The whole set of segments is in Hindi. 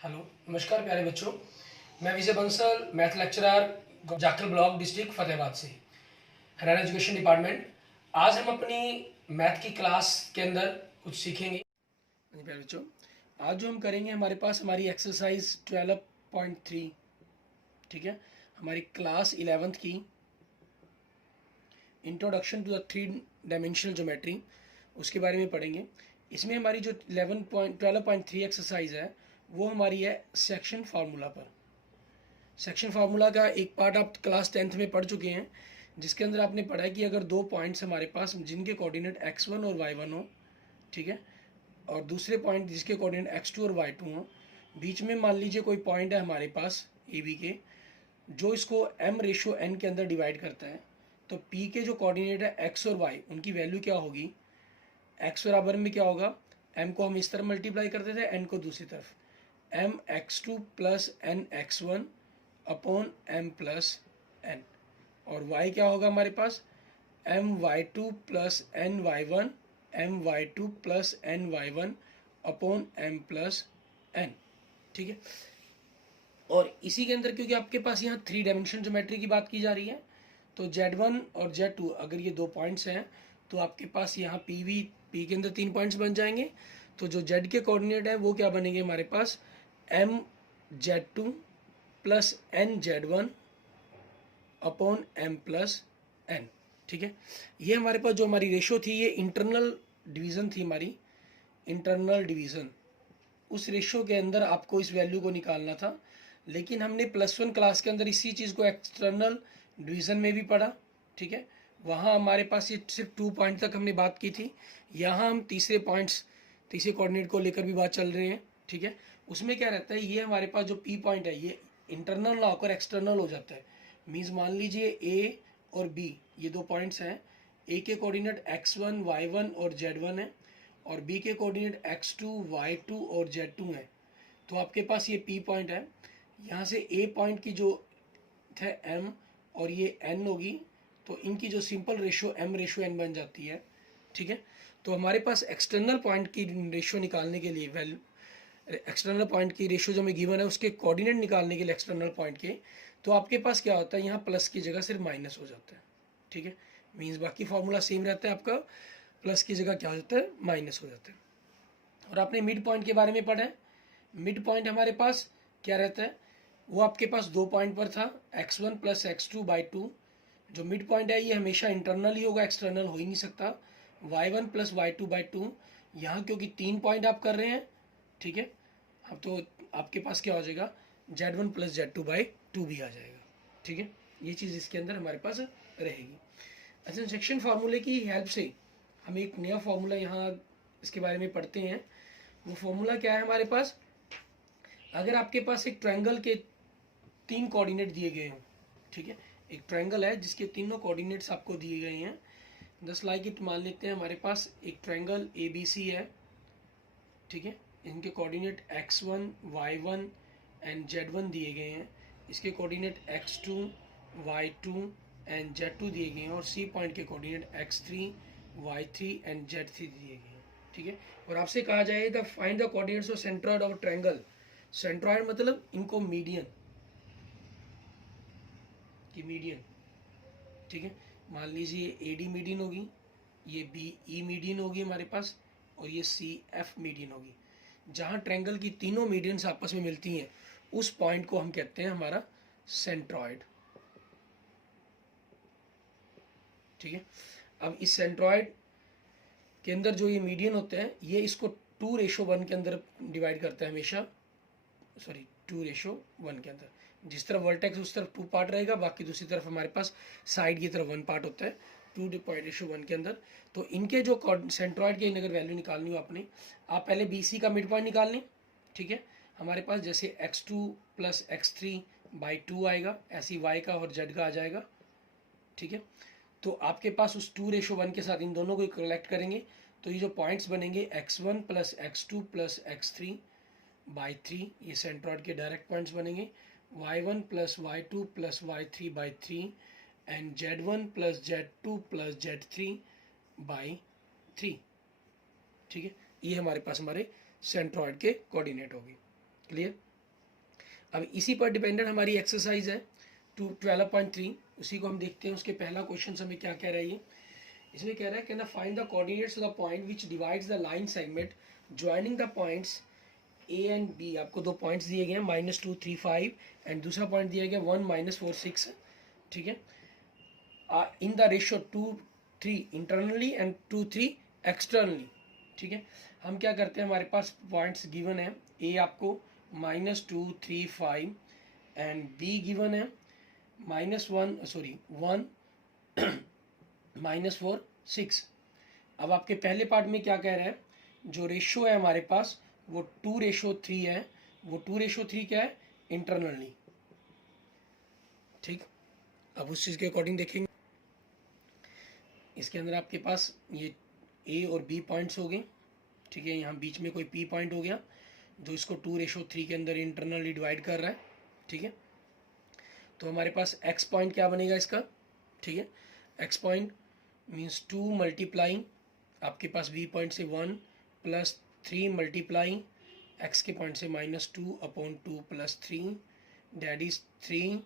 हेलो, नमस्कार प्यारे बच्चों। मैं Vijay Bansal, math lecturer, Jakhal block, district Fatehabad से, हरियाणा एजुकेशन डिपार्टमेंट। आज हम अपनी मैथ की क्लास के अंदर कुछ सीखेंगे। प्यारे बच्चों, आज जो हम करेंगे हमारे पास हमारी एक्सरसाइज 12.3, ठीक है, हमारी क्लास 11th की introduction to the 3 dimensional geometry, उसके बारे में पढ़ेंगे। इसमें हमारी जो 12.3 एक्सरसाइज है वो हमारी है सेक्शन फार्मूला पर। सेक्शन फार्मूला का एक पार्ट आप क्लास 10th में पढ़ चुके हैं, जिसके अंदर आपने पढ़ा है कि अगर दो पॉइंट्स हमारे पास जिनके कोऑर्डिनेट x1 और y1 हो, ठीक है, और दूसरे पॉइंट जिसके कोऑर्डिनेट x2 और y2 हो, बीच में मान लीजिए कोई पॉइंट है हमारे पास ए बी के, जो इसको m/n के अंदर डिवाइड करता है, तो p के जो कोऑर्डिनेट है x और y, उनकी वैल्यू क्या होगी? x बराबर में क्या होगा? m को हम इस तरफ मल्टीप्लाई करते थे, n को दूसरी तरफ, m x2 plus n x1 upon m plus n, और y क्या होगा हमारे पास? m y2 plus n y1 m y2 plus n y1 upon m plus n, ठीक है। और इसी के अंदर क्योंकि आपके पास यहाँ 3 डायमेंशन ज्योमेट्री की बात की जा रही है, तो Z1 और Z2 अगर ये दो पॉइंट्स हैं तो आपके पास यहाँ P के अंदर 3 पॉइंट्स बन जाएंगे। तो जो Z के कोऑर्डिनेट है वो क्या बनेंगे हमारे पास? m Z2 plus n Z1 upon m plus n, ठीक है। ये हमारे पास जो हमारी रेशो थी, ये इंटरनल डिवीज़न थी हमारी, इंटरनल डिवीज़न। उस रेशो के अंदर आपको इस वैल्यू को निकालना था, लेकिन हमने +1 क्लास के अंदर इसी चीज़ को एक्सटर्नल डिवीज़न में भी पढ़ा, ठीक है। वहाँ हमारे पास ये सिर्फ 2 पॉइंट तक हमने बात की थी। यहाँ हम तीसरे कोऑर्डिनेट को लेकर भी बात चल रहे हैं, ठीक है। उसमें क्या रहता है, ये हमारे पास जो P पॉइंट है ये इंटरनल ना होकर एक्सटर्नल हो जाता है। मीन्स मान लीजिए A और B ये दो पॉइंट्स हैं, A के कोऑर्डिनेट x1 y1 और z1 है, और B के कोऑर्डिनेट x2 y2 और z2 है। तो आपके पास ये P पॉइंट है, यहाँ से A पॉइंट की जो है m और ये n होगी, तो इनकी जो सिंपल रेशो m/n बन जाती है, ठीक है। तो हमारे पास एक्सटर्नल पॉइंट की रेशो निकालने के लिए एक्सटर्नल पॉइंट की रेशो जो हमें गिवन है उसके कोऑर्डिनेट निकालने के लिए एक्सटर्नल पॉइंट के, तो आपके पास क्या होता है, यहाँ प्लस की जगह सिर्फ माइनस हो जाता है, ठीक है। मीन्स बाकी फॉर्मूला सेम रहता है आपका, प्लस की जगह क्या हो जाता है, माइनस हो जाता है। और आपने मिड पॉइंट के बारे में पढ़ा है। मिड पॉइंट हमारे पास क्या रहता है, वो आपके पास 2 पॉइंट पर था, x1 प्लस x2/2। जो मिड पॉइंट है ये हमेशा इंटरनल ही होगा, एक्सटर्नल हो ही नहीं सकता। y1 प्लस y2/2, यहाँ क्योंकि 3 पॉइंट आप कर रहे हैं, ठीक है, अब तो आपके पास क्या हो जाएगा, Z1 प्लस Z2/2 भी आ जाएगा, ठीक है। ये चीज़ इसके अंदर हमारे पास रहेगी। अच्छा, सेक्शन फार्मूले की हेल्प से हम एक नया फार्मूला यहाँ इसके बारे में पढ़ते हैं। वो फार्मूला क्या है हमारे पास, अगर आपके पास एक ट्रायंगल के 3 कोऑर्डिनेट दिए गए हों, ठीक है, एक ट्रायंगल है जिसके तीनों कोऑर्डिनेट्स आपको दिए गए हैं। जस्ट लाइक इट, मान लेते हैं हमारे पास एक ट्रायंगल ABC है, ठीक है, इनके coordinate x1 y1 and z1 दिए गए हैं, इसके coordinate x2 y2 and z2 दिए गए हैं, और C पॉइंट के coordinate x3 y3 and z3 दिए गए हैं, ठीक है। और आपसे कहा जाएगा find the coordinates of centroid of triangle. Centroid मतलब इनको मीडियन की मीडियन, ठीक है। मान लीजिए AD मीडियन होगी, ये BE मीडियन होगी हमारे पास, और ये CF मीडियन होगी। जहाँ ट्रायंगल की तीनों मीडियंस आपस में मिलती हैं, उस पॉइंट को हम कहते हैं हमारा सेंट्रॉइड, ठीक है। अब इस सेंट्रॉइड के अंदर जो ये मीडियन होते हैं, ये इसको 2:1 के अंदर डिवाइड करता है हमेशा, सॉरी 2:1 के अंदर। जिस तरफ वर्टेक्स उस तरफ 2 पार्ट रहेगा, बाकी दूसरी तरफ हमारे पास साइड की तरफ 1 पार्ट होता है, 2:1 के अंदर। तो इनके जो सेंट्रॉइड की अगर वैल्यू निकालनी हो आपने, आप पहले BC का मिड पॉइंट निकाल लें, ठीक है। हमारे पास जैसे x2 प्लस x3/2 आएगा, ऐसी y का और z का आ जाएगा, ठीक है। तो आपके पास उस 2:1 के साथ इन दोनों को कलेक्ट करेंगे, तो ये जो पॉइंट्स बनेंगे x1 plus x2 plus x3/3, ये सेंट्रॉइड के डायरेक्ट पॉइंट्स बनेंगे। y1 plus y2 plus y3/3 and z1 plus z2 plus z3/3, ठीक है। ये हमारे पास हमारे सेंट्रॉइड के कोऑर्डिनेट होगी। क्लियर? अब इसी पर डिपेंडेंट हमारी एक्सरसाइज है 12.3, उसी को हम देखते हैं। उसके पहला क्वेश्चन हमें क्या कह रहा है ये, इसमें कह रहा है can find the coordinates of the point which divides the line segment joining the points A and B. आपको दो पॉइंट्स दिए गए हैं -2 3 5 एंड दूसरा पॉइंट दिया गया 1 -4 6, ठीक है, इन the ratio 2 3 internally and 2 3 externally, ठीक है। हम क्या करते हैं, हमारे पास पॉइंट्स गिवन है, ए आपको -2 3 5 एंड बी गिवन है -1 -4 6। अब आपके पहले पार्ट में क्या कह रहा है, जो रेशियो है हमारे पास वो 2:3 है, वो 2:3 क्या है, इंटरनली, ठीक। अब उस चीज़ के अकॉर्डिंग देखेंगे, इसके अंदर आपके पास ये ए और बी पॉइंट्स हो गए, ठीक है, यहाँ बीच में कोई पी पॉइंट हो गया जो इसको 2:3 के अंदर इंटरनली डिवाइड कर रहा है, ठीक है। तो हमारे पास एक्स पॉइंट क्या बनेगा इसका, ठीक है, एक्स पॉइंट मीन्स 2 मल्टीप्लाइंग आपके पास बी पॉइंट से 1 + 3 मल्टीप्लाइंग एक्स के पॉइंट से -2/2 + 3 डैट इज 3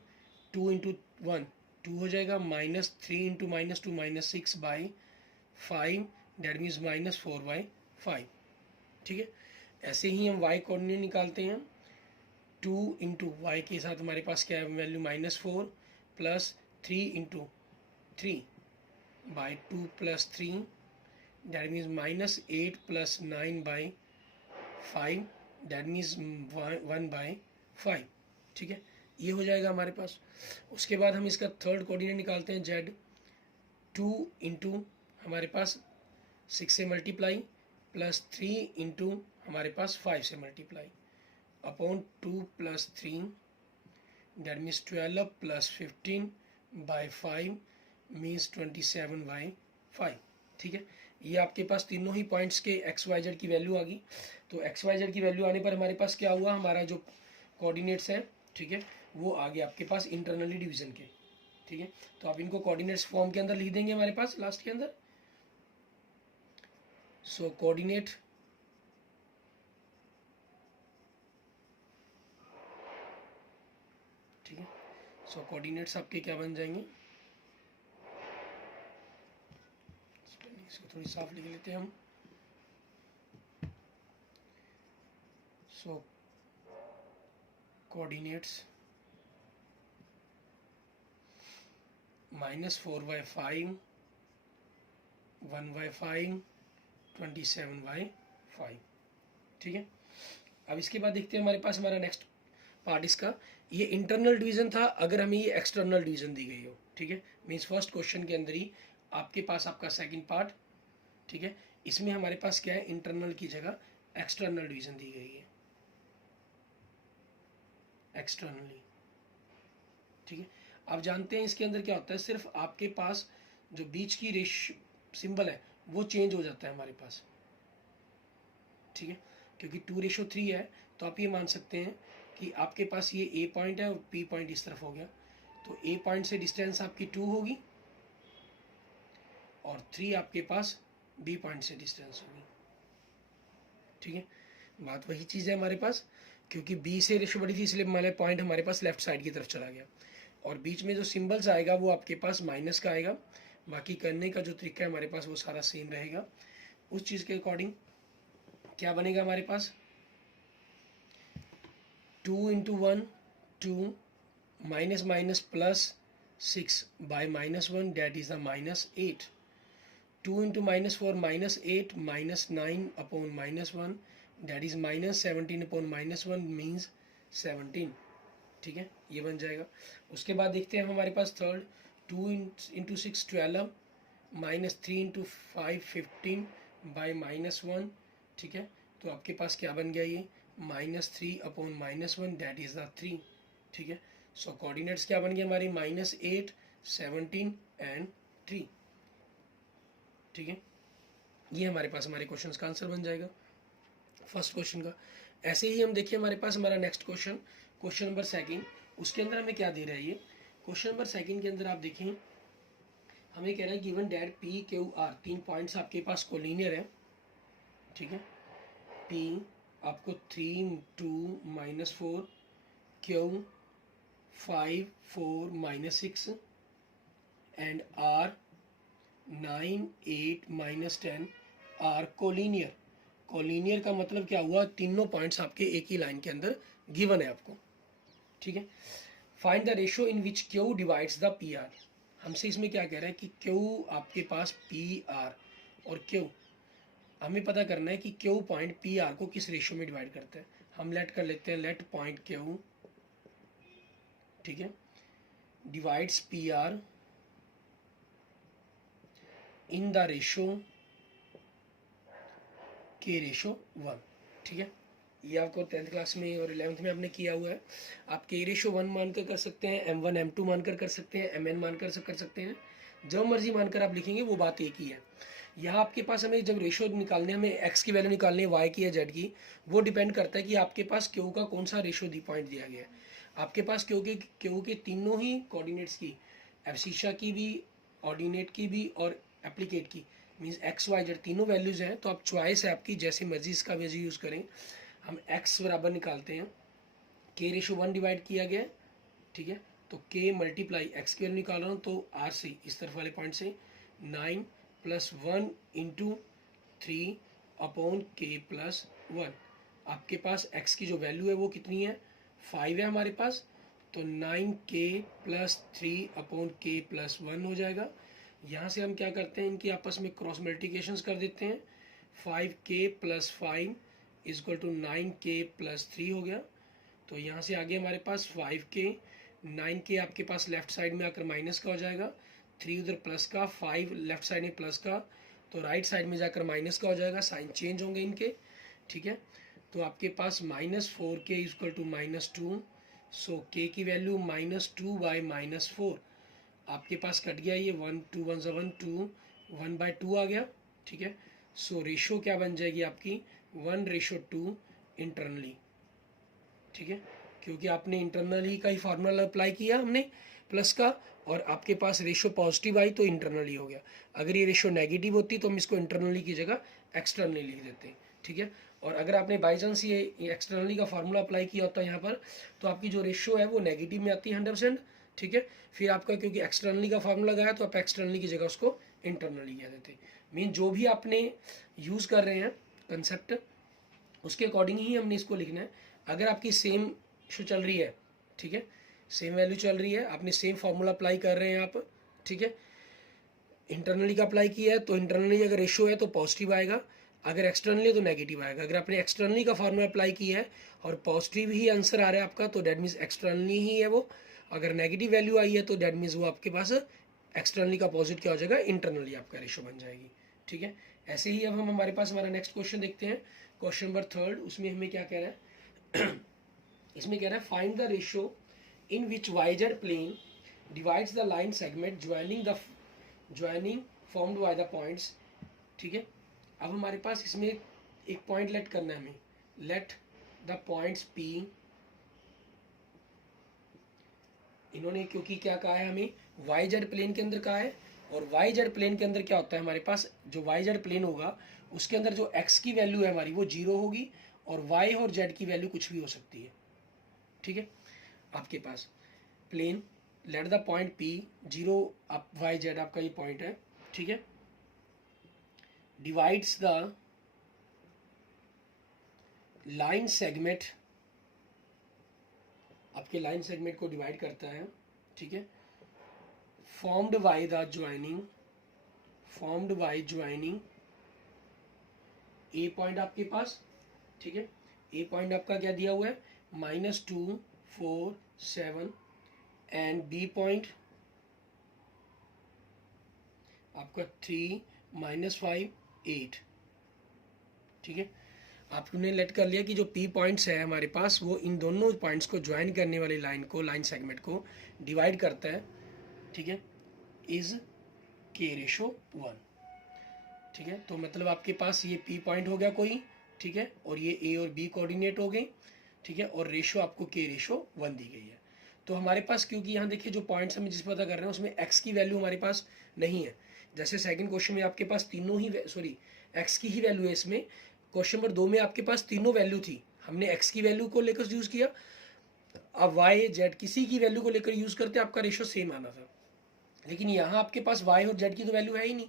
2 × 1 2 हो जाएगा, -3 × -2 -6/5 डैट मीन्स -4/5, ठीक है। ऐसे ही हम y कोऑर्डिनेट निकालते हैं, 2 × y के साथ हमारे पास क्या है value -4 + 3 × 3/2 + 3 that means -8 + 9/5 that means 1/5, ठीक है, ये हो जाएगा हमारे पास। उसके बाद हम इसका थर्ड कोऑर्डिनेट निकालते हैं, z 2 × हमारे पास 6 से मल्टीप्लाई + 3 × हमारे पास 5 से multiply upon 2 + 3 that means 12 + 15/5 means 27/5, ठीक है। ये आपके पास तीनों ही पॉइंट्स के XYZ की वैल्यू आ गई। तो XYZ की वैल्यू आने पर हमारे पास क्या हुआ, हमारा जो कोऑर्डिनेट्स है, ठीक है, वो आ गया आपके पास इंटरनली डिवीजन के, ठीक है। तो आप इनको कोऑर्डिनेट्स फॉर्म के अंदर लिख देंगे हमारे पास लास्ट के अंदर। सो कोऑर्डिनेट ठीक है, सो कोऑर्डिनेट्स आपके क्या बन जाएंगे, इसको थोड़ी साफ लिख लेते हैं हम। सो कोऑर्डिनेट्स -4/5 1/5 27/5, ठीक है। अब इसके बाद देखते हैं हमारे पास हमारा नेक्स्ट पार्ट इसका, ये इंटरनल डिवीजन था, अगर हमें ये एक्सटर्नल डिवीजन दी गई हो, ठीक है, मीन्स फर्स्ट क्वेश्चन के अंदर ही आपके पास आपका सेकंड पार्ट, ठीक है, इसमें हमारे पास क्या है, इंटरनल की जगह एक्सटर्नल डिवीजन दी गई है, एक्सटर्नली, ठीक है। आप जानते हैं इसके अंदर क्या होता है, सिर्फ आपके पास जो बीच की रेश सिंबल है वो चेंज हो जाता है हमारे पास, ठीक है, क्योंकि 2:3 है, तो आप ये मान सकते हैं कि आपके पास ये ए पॉइंट है और बी पॉइंट इस तरफ हो गया, तो ए पॉइंट से डिस्टेंस आपकी 2 होगी और 3 आपके पास बी पॉइंट से डिस्टेंस होगी, ठीक है। बात वही चीज़ है हमारे पास, क्योंकि बी से रेशो बड़ी थी इसलिए हमारे पॉइंट हमारे पास लेफ्ट साइड की तरफ चला गया, और बीच में जो सिंबल्स आएगा वो आपके पास माइनस का आएगा, बाकी करने का जो तरीका है हमारे पास वो सारा सेम रहेगा। उस चीज़ के अकॉर्डिंग क्या बनेगा हमारे पास, 2 × 1 2 -/6/-1 that is the -8, 2 × -4 -8 -9/-1 that is -17/-1 means 17, ठीक है, ये बन जाएगा। उसके बाद देखते हैं हमारे पास थर्ड, 2 × 6 12 -3 × 5 15/-1, ठीक है, तो आपके पास क्या बन गया ये -3/-1 दैट इज द 3, ठीक है। सो कोऑर्डिनेट्स क्या बन गए हमारी -8 17 एंड 3, ठीक है, ये हमारे पास हमारे क्वेश्चन का आंसर बन जाएगा फर्स्ट क्वेश्चन का। ऐसे ही हम देखिए हमारे पास हमारा next question, question number second, उसके अंदर हमें क्या दे रहा है ये, क्वेश्चन नंबर सेकंड के अंदर आप देखें हमें कह रहा है given that P Q R, 3 points आपके पास कोलिनियर है, ठीक है, पी आपको 3 2 -4 Q 5 4 -6 and R 9 8 -10 are collinear. Collinear का मतलब क्या हुआ, तीनों पॉइंट्स आपके एक ही लाइन के अंदर गिवन है आपको, ठीक है। Find the ratio in which Q divides the P R. हमसे इसमें क्या कह रहा है कि क्यू आपके पास पी आर और क्यू, हमें पता करना है कि क्यू पॉइंट पी आर को किस रेशियो में डिवाइड करते हैं। हम लेट कर लेते हैं, लेट पॉइंट क्यू, ठीक है, divides P R in the ratio k ratio 1, ठीक है। ये आपको 10th क्लास में और 11th में आपने किया हुआ है। आप के रेशो 1 मानकर कर सकते हैं, M1 M2 मानकर कर सकते हैं, MN मानकर कर सकते हैं, जो मर्जी मानकर आप लिखेंगे वो बात एक ही है। यहाँ आपके पास हमें जब रेशो निकालने, हमें x की वैल्यू निकालनी है, y की या z की, वो डिपेंड करता है कि आपके पास q का कौन सा रेशो पॉइंट दिया गया है। आपके पास q के तीनों ही कोऑर्डिनेट्स की, एब्सिशा की भी, ऑर्डिनेट की भी और एप्लीकेट की, मीन्स एक्स वाई जेड तीनों वैल्यूज़ हैं। तो आप चॉइस है आपकी, जैसे मर्जी इसका वैल्यू यूज़ करें। हम x बराबर निकालते हैं, k रेशो 1 डिवाइड किया गया है, ठीक है। तो k मल्टीप्लाई x की वैल्यू निकाल रहा हूँ, तो r से इस तरफ वाले पॉइंट से 9 + 1 × 3 अपॉन k + 1। आपके पास x की जो वैल्यू है वो कितनी है, 5 है हमारे पास, तो 9k + 3 अपॉन k + 1 हो जाएगा। यहाँ से हम क्या करते हैं, इनकी आपस में क्रॉस मल्टीप्लिकेशंस कर देते हैं। 5k + 5 = 9k + 3 हो गया। तो यहाँ से आगे हमारे पास 5k, 9k आपके पास लेफ्ट साइड में आकर माइनस का हो जाएगा, 3 उधर प्लस का, 5 लेफ्ट साइड में प्लस का, तो राइट साइड में जाकर माइनस का हो जाएगा, साइन चेंज होंगे इनके, ठीक है। तो आपके पास -4k = -2, सो k की वैल्यू -2/-4 आपके पास कट गया, ये 1 2 1 1 2 1/2 आ गया, ठीक है। सो रेशो क्या बन जाएगी आपकी, 1:2 इंटरनली, ठीक है, क्योंकि आपने इंटरनली का ही फार्मूला अप्लाई किया हमने प्लस का, और आपके पास रेशो पॉजिटिव आई तो इंटरनली हो गया। अगर ये रेशो नेगेटिव होती तो हम इसको इंटरनली की जगह एक्सटर्नली लिख देते हैं, ठीक है। और अगर आपने बाई चांस ये एक्सटर्नली का फार्मूला अप्लाई किया होता है यहाँ पर, तो आपकी जो रेशो है वो नेगेटिव में आती है 100%, ठीक है। फिर आपका क्योंकि एक्सटर्नली का फार्मूला गया तो आप एक्सटर्नली की जगह उसको इंटरनली कह देते हैं। मीन जो भी आपने यूज़ कर रहे हैं कंसेप्ट, उसके अकॉर्डिंग ही हमने इसको लिखना है। अगर आपकी सेम शो चल रही है, ठीक है, सेम वैल्यू चल रही है, आपने सेम फार्मूला अप्लाई कर रहे हैं आप, ठीक है, इंटरनली का अप्लाई किया है, तो इंटरनली अगर रेशो है तो पॉजिटिव आएगा, अगर एक्सटर्नली है तो नेगेटिव आएगा। अगर आपने एक्सटर्नली का फार्मूला अप्लाई किया है और पॉजिटिव ही आंसर आ रहा है आपका, तो डेट मीन्स एक्सटर्नली ही है वो। अगर नेगेटिव वैल्यू आई है तो डेट मीन्स वो आपके पास एक्सटर्नली का अपोजिट क्या हो जाएगा, इंटरनली आपका रेशो बन जाएगी, ठीक है। ऐसे ही अब हम हमारे पास हमारा नेक्स्ट क्वेश्चन देखते हैं, क्वेश्चन नंबर 3। उसमें हमें क्या कह रहा है इसमें कह रहा है find the ratio in which Y Z plane divides the line segment joining formed by the points, ठीक है। अब हमारे पास इसमें एक पॉइंट लेट करना है हमें, लेट द पॉइंट्स P, इन्होंने क्योंकि क्या कहा है हमें, वाई जेड प्लेन के अंदर कहा है, और वाई जेड प्लेन के अंदर क्या होता है हमारे पास, जो वाई जेड प्लेन होगा उसके अंदर जो x की वैल्यू है हमारी वो 0 होगी, और y और z की वैल्यू कुछ भी हो सकती है, ठीक है। आपके पास plane let the point P 0 आप वाई जेड आपका ये पॉइंट है, ठीक है, डिवाइड्स द लाइन सेगमेंट, आपके लाइन सेगमेंट को डिवाइड करता है, ठीक है, formed by joining A point आपके पास, ठीक है, ए पॉइंट आपका क्या दिया हुआ है, -2 4 7 एंड बी पॉइंट आपका 3 -5 8, ठीक है। आपने लेट कर लिया कि जो P पॉइंट्स है हमारे पास वो इन दोनों पॉइंट्स को ज्वाइन करने वाली लाइन को, लाइन सेगमेंट को डिवाइड करता है, ठीक है, इज k/1, ठीक है। तो मतलब आपके पास ये P पॉइंट हो गया कोई, ठीक है, और ये A और B कोऑर्डिनेट हो गई, ठीक है, और रेशो आपको k/1 दी गई है। तो हमारे पास क्योंकि यहाँ देखिए जो पॉइंट्स हम जिस पता कर रहे हैं उसमें x की वैल्यू हमारे पास नहीं है, जैसे सेकंड क्वेश्चन में आपके पास तीनों ही x की ही वैल्यू है, इसमें क्वेश्चन नंबर 2 में आपके पास तीनों वैल्यू थी, हमने x की वैल्यू को लेकर यूज़ किया, आप वाई जेड किसी की वैल्यू को लेकर यूज़ करते आपका रेशो सेम आना था, लेकिन यहाँ आपके पास वाई और जेड की तो वैल्यू है ही नहीं,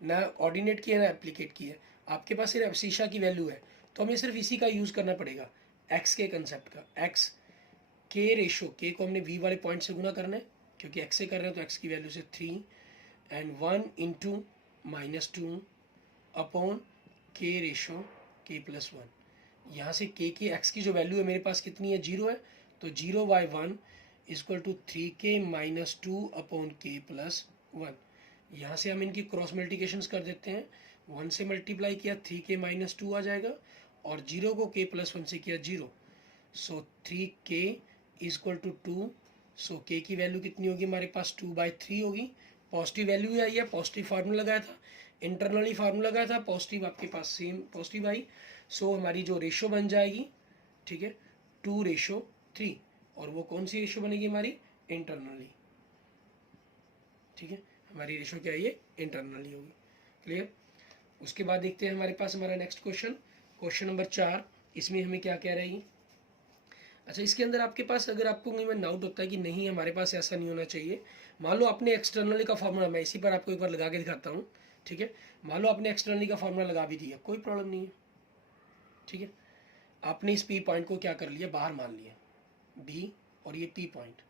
ना ऑर्डिनेट की है ना एप्लीकेट की है, आपके पास सिर्फ एब्सिशा की वैल्यू है। तो हमें सिर्फ इसी का यूज़ करना पड़ेगा, एक्स के कंसेप्ट का। एक्स के रेशो, के को हमने वी वाले पॉइंट से गुना करना है, क्योंकि एक्स से कर रहे हैं तो एक्स की वैल्यू से 3 एंड 1 इंटू -2 अपॉन के रेशो के प्लस 1। यहाँ से के की एक्स की जो वैल्यू है मेरे पास कितनी है, 0 है, तो 0/1 इक्वल टू 3k - 2 अपॉन के प्लस 1। यहाँ से हम इनकी क्रॉस मल्टीप्लिकेशंस कर देते हैं, 1 से मल्टीप्लाई किया 3k - 2 आ जाएगा, और 0 को k + 1 से किया 0, so 3k equal to 2। So k की वैल्यू कितनी होगी हमारे पास, 2/3 होगी। पॉजिटिव वैल्यू ही आई है, पॉजिटिव फार्मूला लगाया था, इंटरनली फार्मूला लगाया था, पॉजिटिव आपके पास सेम पॉजिटिव आई। सो हमारी जो रेशो बन जाएगी, ठीक है, 2:3, और वो कौन सी रेशो बनेगी हमारी, इंटरनली, ठीक है, हमारी रेशो क्या है, ये इंटरनली होगी। क्लियर। उसके बाद देखते हैं हमारे पास हमारा नेक्स्ट क्वेश्चन, क्वेश्चन नंबर 4। इसमें हमें क्या कह रहा है ये, अच्छा इसके अंदर आपके पास अगर आपको कहीं में डाउट होता है कि नहीं हमारे पास ऐसा नहीं होना चाहिए, मान लो आपने एक्सटर्नली का फार्मूला, मैं इसी पर आपको एक बार लगा के दिखाता हूँ, ठीक है, मान लो आपने एक्सटर्नली का फार्मूला लगा भी दिया, कोई प्रॉब्लम नहीं है, ठीक है, आपने इस पी पॉइंट को क्या कर लिया, बाहर मान लिया, बी और ये पी पॉइंट,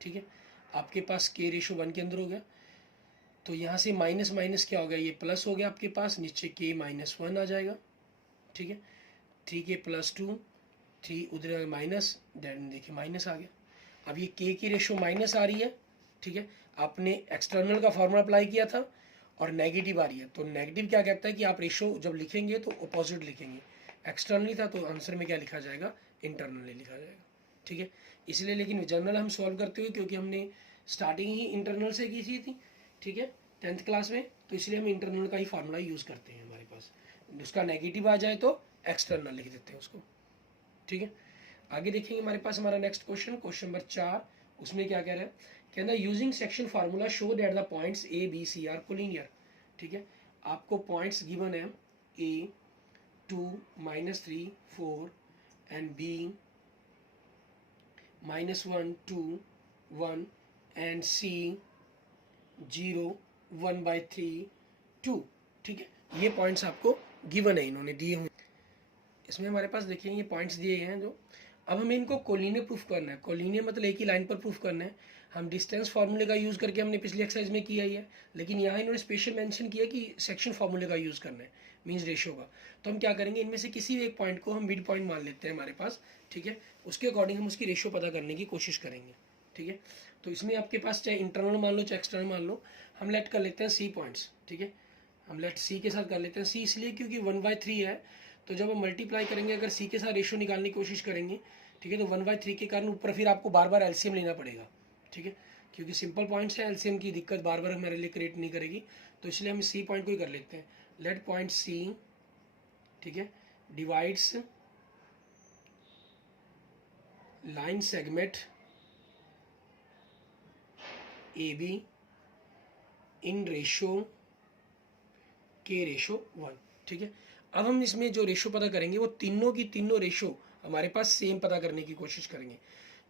ठीक है, आपके पास के रेशो 1 के अंदर हो गया, तो यहाँ से माइनस माइनस क्या हो गया, ये प्लस हो गया आपके पास, नीचे के -1 आ जाएगा, ठीक है, 3k + 2, 3 उधर माइनस, देन देखिए माइनस आ गया। अब ये के की रेशो माइनस आ रही है, ठीक है, आपने एक्सटर्नल का फॉर्मूला अप्लाई किया था और नेगेटिव आ रही है, तो नेगेटिव क्या कहता है कि आप रेशो जब लिखेंगे तो अपोजिट लिखेंगे, एक्सटर्नली था तो आंसर में क्या लिखा जाएगा, इंटरनली लिखा जाएगा, ठीक है। इसलिए लेकिन जनरल हम सॉल्व करते हुए, क्योंकि हमने स्टार्टिंग ही इंटरनल से की थी, ठीक है, 10th क्लास में, तो इसलिए हम इंटरनल का ही फार्मूला यूज़ करते हैं, हमारे पास उसका नेगेटिव आ जाए तो एक्सटर्नल लिख देते हैं उसको, ठीक है। आगे देखेंगे हमारे पास हमारा नेक्स्ट क्वेश्चन, क्वेश्चन नंबर 4। उसमें क्या कह रहा है, कहना using section formula show that the points A B C are collinear, ठीक है, आपको पॉइंट्स गिवन है A 2 -3 4 and B -1 2 1 and C 0 1/3 2, ठीक है, ये पॉइंट्स आपको गिवन है, इन्होंने दिए हुए। इसमें हमारे पास देखिए ये पॉइंट्स दिए हैं जो, अब हमें इनको कोलिनियर प्रूफ करना है, कोलिनियर मतलब एक ही लाइन पर प्रूफ करना है। हम डिस्टेंस फार्मूले का यूज़ करके हमने पिछली एक्सरसाइज में किया ही है, लेकिन यहाँ इन्होंने स्पेशल मेंशन किया कि सेक्शन फार्मूले का यूज़ करना है, मींस रेशियो का। तो हम क्या करेंगे, इनमें से किसी भी एक पॉइंट को हम मिड पॉइंट मान लेते हैं हमारे पास, ठीक है, उसके अकॉर्डिंग हम उसकी रेशियो पता करने की कोशिश करेंगे, ठीक है। तो इसमें आपके पास चाहे इंटरनल मान लो चाहे एक्सटर्नल मान लो, हम लेट कर लेते हैं सी पॉइंट्स, ठीक है, हम लेट सी के साथ कर लेते हैं सी, इसलिए क्योंकि 1/3 है, तो जब हम मल्टीप्लाई करेंगे अगर सी के साथ रेशो निकालने की कोशिश करेंगे, ठीक है, तो 1/3 के कारण ऊपर फिर आपको बार बार एलसीएम लेना पड़ेगा, ठीक है, क्योंकि सिंपल पॉइंट्स है, एलसीएम की दिक्कत बार बार हमारे लिए क्रिएट नहीं करेगी, तो इसलिए हम सी पॉइंट को ही कर लेते हैं। लेट पॉइंट सी, ठीक है, divides line segment A be in ratio के रेशो 1, ठीक है। अब हम इसमें जो रेशो पता करेंगे वो तीनों की तीनों रेशो हमारे पास सेम पता करने की कोशिश करेंगे।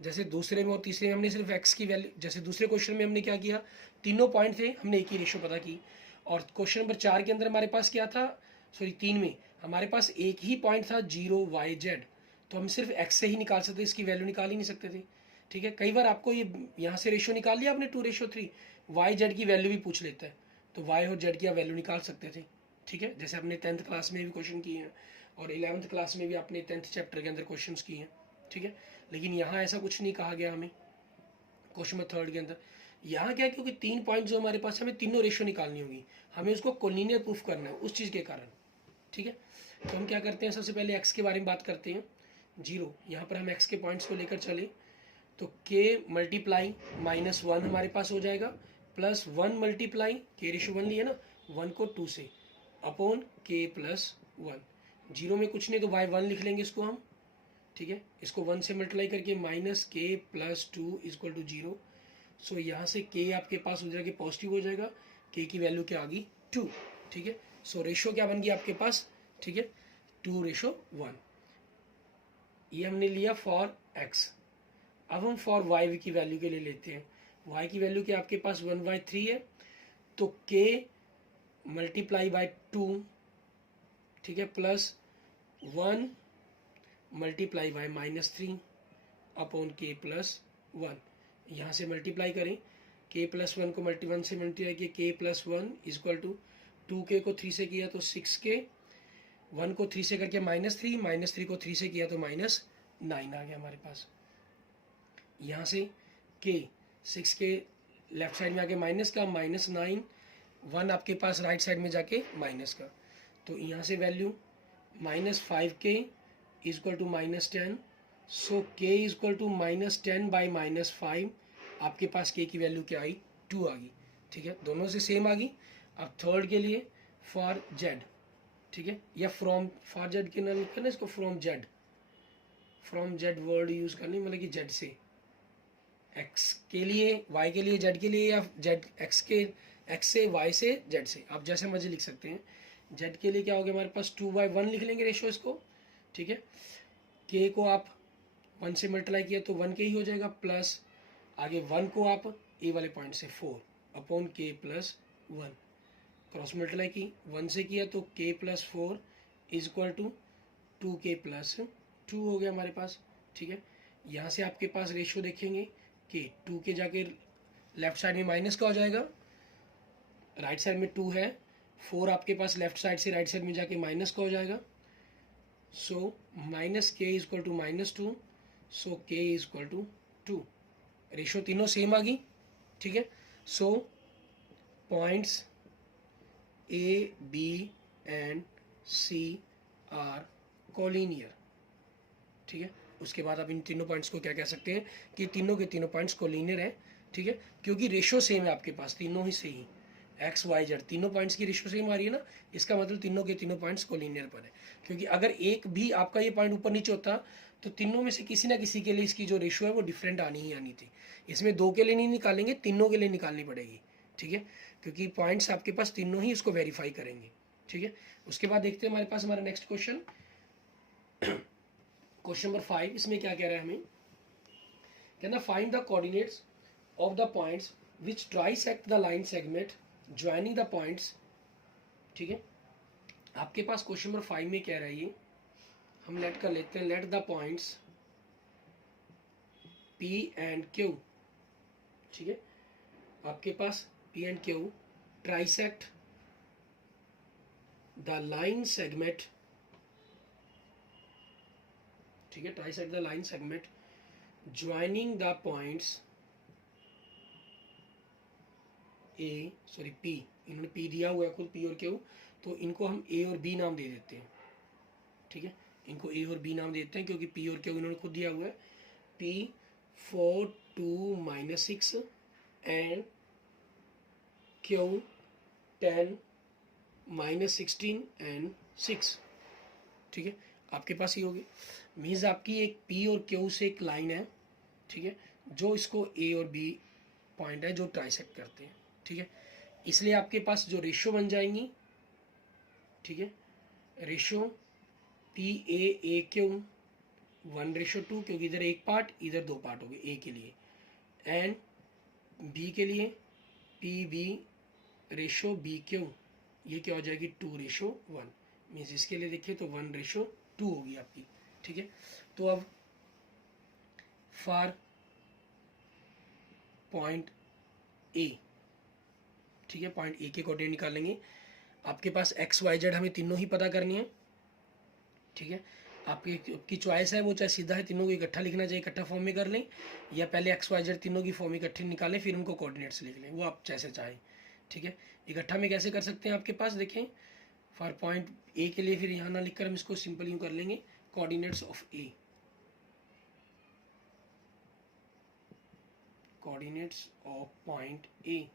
जैसे दूसरे में और तीसरे में हमने सिर्फ एक्स की वैल्यू, जैसे दूसरे क्वेश्चन में हमने क्या किया, तीनों पॉइंट थे, हमने एक ही रेशो पता की, और क्वेश्चन नंबर 4 के अंदर हमारे पास क्या था, सॉरी 3 में हमारे पास एक ही पॉइंट था 0 y z, तो हम सिर्फ एक्स से ही निकाल सकते, इसकी वैल्यू निकाल ही नहीं सकते थे, ठीक है। कई बार आपको ये यहाँ से रेशो निकाल लिया आपने 2:3, वाई जेड की वैल्यू भी पूछ लेता है, तो वाई और जेड की आप वैल्यू निकाल सकते थे, ठीक है, जैसे आपने 10th क्लास में भी क्वेश्चन किए हैं और 11th क्लास में भी आपने 10th चैप्टर के अंदर क्वेश्चंस किए हैं, ठीक है। लेकिन यहाँ ऐसा कुछ नहीं कहा गया हमें क्वेश्चन नंबर 3 के अंदर। यहाँ क्या है, क्योंकि 3 पॉइंट जो हमारे पास हमें तीनों रेशो निकालनी होगी, हमें उसको कोलिनियर प्रूफ करना है उस चीज़ के कारण, ठीक है। तो हम क्या करते हैं, सबसे पहले एक्स के बारे में बात करते हैं, 0, यहाँ पर हम एक्स के पॉइंट्स को लेकर चले तो k मल्टीप्लाई -1 हमारे पास हो जाएगा, प्लस 1 मल्टीप्लाई के रेशो 1 लिया ना, 1 को 2 से अपॉन k + 1, 0 में कुछ नहीं तो y1 लिख लेंगे इसको हम, ठीक है, इसको 1 से मल्टीप्लाई करके -k + 2 = 0। सो यहाँ से k आपके पास हो जाएगा पॉजिटिव हो जाएगा, k की वैल्यू क्या आ गई 2, ठीक है। सो रेशो क्या बन गया आपके पास, ठीक है, 2:1, ये हमने लिया फॉर x, अब हम फॉर वाई की वैल्यू के लिए लेते हैं। वाई की वैल्यू क्या आपके पास 1/3 है, तो के मल्टीप्लाई बाय 2, ठीक है, प्लस 1 मल्टीप्लाई बाय -3 अपॉन के प्लस 1। यहाँ से मल्टीप्लाई करें, के प्लस 1 को 1 से मल्टीप्लाई किया, के प्लस 1 इजक्वल टू 2k को 3 से किया तो 6k, 1 को 3 से करके -3, -3 को 3 से किया तो -9 आ गया हमारे पास। यहाँ से के 6 के लेफ्ट साइड में आके माइनस का, -9, 1 आपके पास राइट साइड में जाके माइनस का, तो यहाँ से value -5k equal to -10, so k equal to -10 / -5, आपके पास k की वैल्यू क्या आई, 2 आ गई। ठीक है, दोनों से सेम आ गई। अब थर्ड के लिए फॉर z, ठीक है, या फ्रॉम, फॉर z के ना लिखना इसको, फ्रॉम z वर्ड यूज करनी, मतलब कि z से, x के लिए, y के लिए, z के लिए, या z x के, x से, y से, z से, आप जैसे मर्जी लिख सकते हैं। z के लिए क्या हो गया हमारे पास, 2/1 लिख लेंगे रेशियो इसको, ठीक है। k को आप 1 से मल्टीप्लाई किया तो 1k ही हो जाएगा, प्लस आगे 1 को आप a वाले पॉइंट से 4 upon k plus 1, cross multiply की, 1 से किया तो k plus 4 is equal to 2k plus 2 हो गया हमारे पास। ठीक है, यहाँ से आपके पास रेशियो देखेंगे कि 2 के जाके लेफ्ट साइड में माइनस का हो जाएगा, राइट साइड में 2 है, 4 आपके पास लेफ्ट साइड से राइट साइड में जाके माइनस का हो जाएगा, so -k is equal to -2, so k is equal to 2। Ratio तीनों सेम आ गई। ठीक है, so points A, B and C are collinear. ठीक है, उसके बाद आप इन तीनों पॉइंट्स को क्या कह सकते हैं कि तीनों के तीनों पॉइंट्स कोलिनियर है। ठीक है, क्योंकि रेशियो सेम है आपके पास, तीनों ही सही, एक्स वाई जेड तीनों पॉइंट्स की रेशियो सेम आ रही है ना, इसका मतलब तीनों के तीनों पॉइंट्स कोलिनियर पर है। क्योंकि अगर एक भी आपका ये पॉइंट ऊपर नीचे होता तो तीनों में से किसी ना किसी के लिए इसकी जो रेशियो है वो डिफरेंट आनी ही आनी थी। इसमें 2 के लिए नहीं निकालेंगे, तीनों के लिए निकालनी पड़ेगी। ठीक है, क्योंकि पॉइंट्स आपके पास तीनों ही इसको वेरीफाई करेंगे। ठीक है, उसके बाद देखते हैं हमारे पास हमारा नेक्स्ट क्वेश्चन, क्वेश्चन नंबर 5। इसमें क्या कह रहा है हमें, कहना find the coordinates of the points which trisect the line segment joining the points. ठीक है, आपके पास क्वेश्चन नंबर 5 में कह रहा है ये, हम लेट कर लेते हैं, let the points P and Q। ठीक है, आपके पास P and Q trisect the line segment. ठीक है, trisect the line segment joining the points P, इन्होंने P दिया हुआ है खुद, P और Q, तो इनको हम A और B नाम दे देते हैं। ठीक है, इनको A और B नाम देते हैं क्योंकि P और Q इन्होंने खुद दिया हुआ है, P 4 2 -6 एंड Q 10 -16 एंड 6। ठीक है, आपके पास ही होगी, मीन्स आपकी एक P और Q से एक लाइन है, ठीक है, जो इसको A और B पॉइंट है जो ट्राइसेक्ट करते हैं। ठीक है, इसलिए आपके पास जो रेशियो बन जाएंगी, ठीक है, रेशियो PA/AQ 1:2, क्योंकि इधर एक पार्ट इधर 2 पार्ट हो गए A के लिए, एंड B के लिए PB/BQ, ये क्या हो जाएगी 2:1, मीन्स इसके लिए देखिए तो 1:2 होगी आपकी। ठीक है, तो अब फॉर पॉइंट A, ठीक है, पॉइंट A के कोऑर्डिनेट निकालेंगे। आपके पास एक्स वाई जेड हमें तीनों ही पता करनी है। ठीक है, आपकी चॉइस है, वो चाहे सीधा है तीनों को इकट्ठा लिखना चाहिए, इकट्ठा फॉर्म में कर लें, या पहले एक्स वाई जेड तीनों की फॉर्म इकट्ठी निकालें फिर उनको कोऑर्डिनेट्स लिख लें, वो आप जैसे चाहें। ठीक है, इकट्ठा में कैसे कर सकते हैं, आपके पास देखें, फॉर पॉइंट ए के लिए फिर यहाँ ना लिखकर हम इसको सिंपल यूँ कर लेंगे, coordinates of A, coordinates of point A,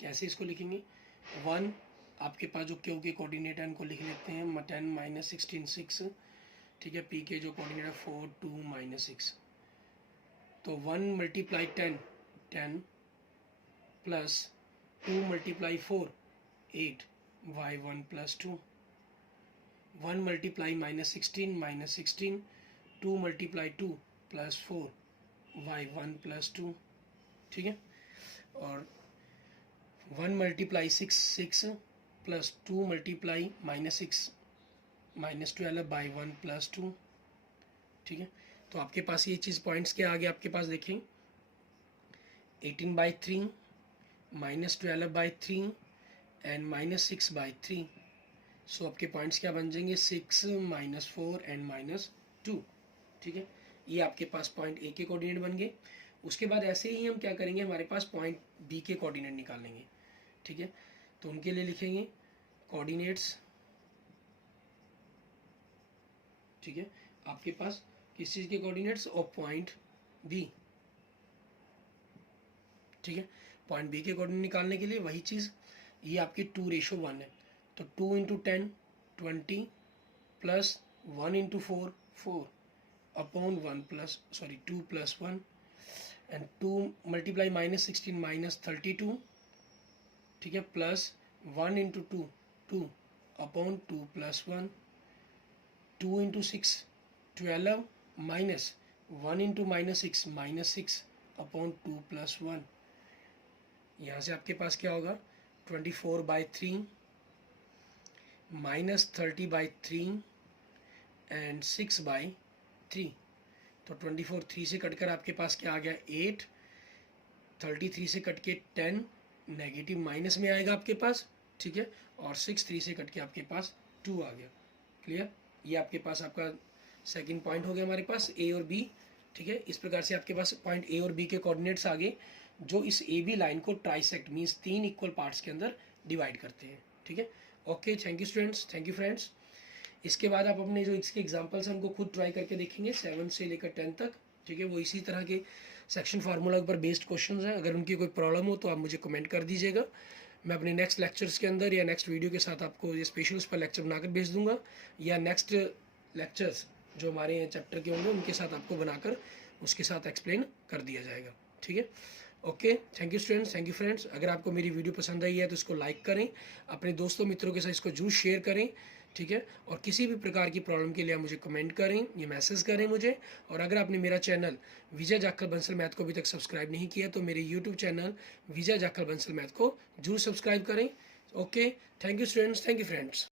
कैसे इसको लिखेंगे, 1 आपके पास जो क्यू के कोऑर्डिनेट है उनको लिख लेते हैं 10 -16 6। ठीक है, पी के जो कोऑर्डिनेट है 4 2 -6, तो 1 × 10 10 प्लस 2 × 4 8 y1 + 2, 1 × -16 -16 2 × 2 +4 y 1 + 2, ठीक है। और 1 × 6 6 + 2 × -6 -12/1 + 2, ठीक है। तो आपके पास ये चीज़ पॉइंट्स के आगे आपके पास देखें 18/3 -12/3 एंड -6/3। सो आपके पॉइंट्स क्या बन जाएंगे 6 -4 एंड -2, ठीक है। ये आपके पास पॉइंट ए के कोऑर्डिनेट बन गए। उसके बाद ऐसे ही हम क्या करेंगे, हमारे पास पॉइंट बी के कोऑर्डिनेट निकालेंगे, ठीक है। तो उनके लिए लिखेंगे कोऑर्डिनेट्स, ठीक है। आपके पास किस चीज़ के कोऑर्डिनेट्स और पॉइंट बी, ठीक है। पॉइंट बी के कोऑर्डिनेट निकालने के लिए वही चीज़, ये आपकी 2:1 है, तो 2 × 10 20 प्लस 1 × 4 4 अपॉन 2 + 1 एंड 2 × -16 -32, ठीक है, प्लस 1 × 2 2 अपॉन 2 + 1, 2 × 6 12 माइनस 1 × -6 6 अपॉन 2 + 1। यहाँ से आपके पास क्या होगा 24/3 -30/3 एंड 6/3। तो 24 3 से कटकर आपके पास क्या आ गया 8, 33 से कट के 10 नेगेटिव माइनस में आएगा आपके पास, ठीक है। और 6 3 से कट के आपके पास 2 आ गया। क्लियर, ये आपके पास आपका सेकंड पॉइंट हो गया हमारे पास ए और बी, ठीक है। इस प्रकार से आपके पास पॉइंट ए और बी के कोऑर्डिनेट्स आ गए जो इस ए बी लाइन को ट्राइसेक्ट मीन्स 3 इक्वल पार्ट्स के अंदर डिवाइड करते हैं, ठीक है। Okay, thank you students, thank you friends. इसके बाद आप अपने जो इसके एग्जांपल्स हैं उनको खुद ट्राई करके देखेंगे 7 से लेकर 10 तक, ठीक है। वो इसी तरह के सेक्शन फार्मूला पर बेस्ड क्वेश्चंस हैं। अगर उनकी कोई प्रॉब्लम हो तो आप मुझे कमेंट कर दीजिएगा। मैं अपने नेक्स्ट लेक्चर्स के अंदर या नेक्स्ट वीडियो के साथ आपको ये स्पेशल उस पर लेक्चर बनाकर भेज दूंगा, या नेक्स्ट लेक्चर्स जो हमारे चैप्टर के होंगे उनके साथ आपको बनाकर उसके साथ एक्सप्लेन कर दिया जाएगा, ठीक है। Okay, thank you students, thank you friends. अगर आपको मेरी वीडियो पसंद आई है तो इसको लाइक करें, अपने दोस्तों मित्रों के साथ इसको जरूर शेयर करें, ठीक है। और किसी भी प्रकार की प्रॉब्लम के लिए आप मुझे कमेंट करें, ये मैसेज करें मुझे। और अगर आपने मेरा चैनल विजय जाखल बंसल मैथ को अभी तक सब्सक्राइब नहीं किया तो मेरे यूट्यूब चैनल विजय जाखल बंसल मैथ को जरूर सब्सक्राइब करें। Okay, thank you students, thank you friends.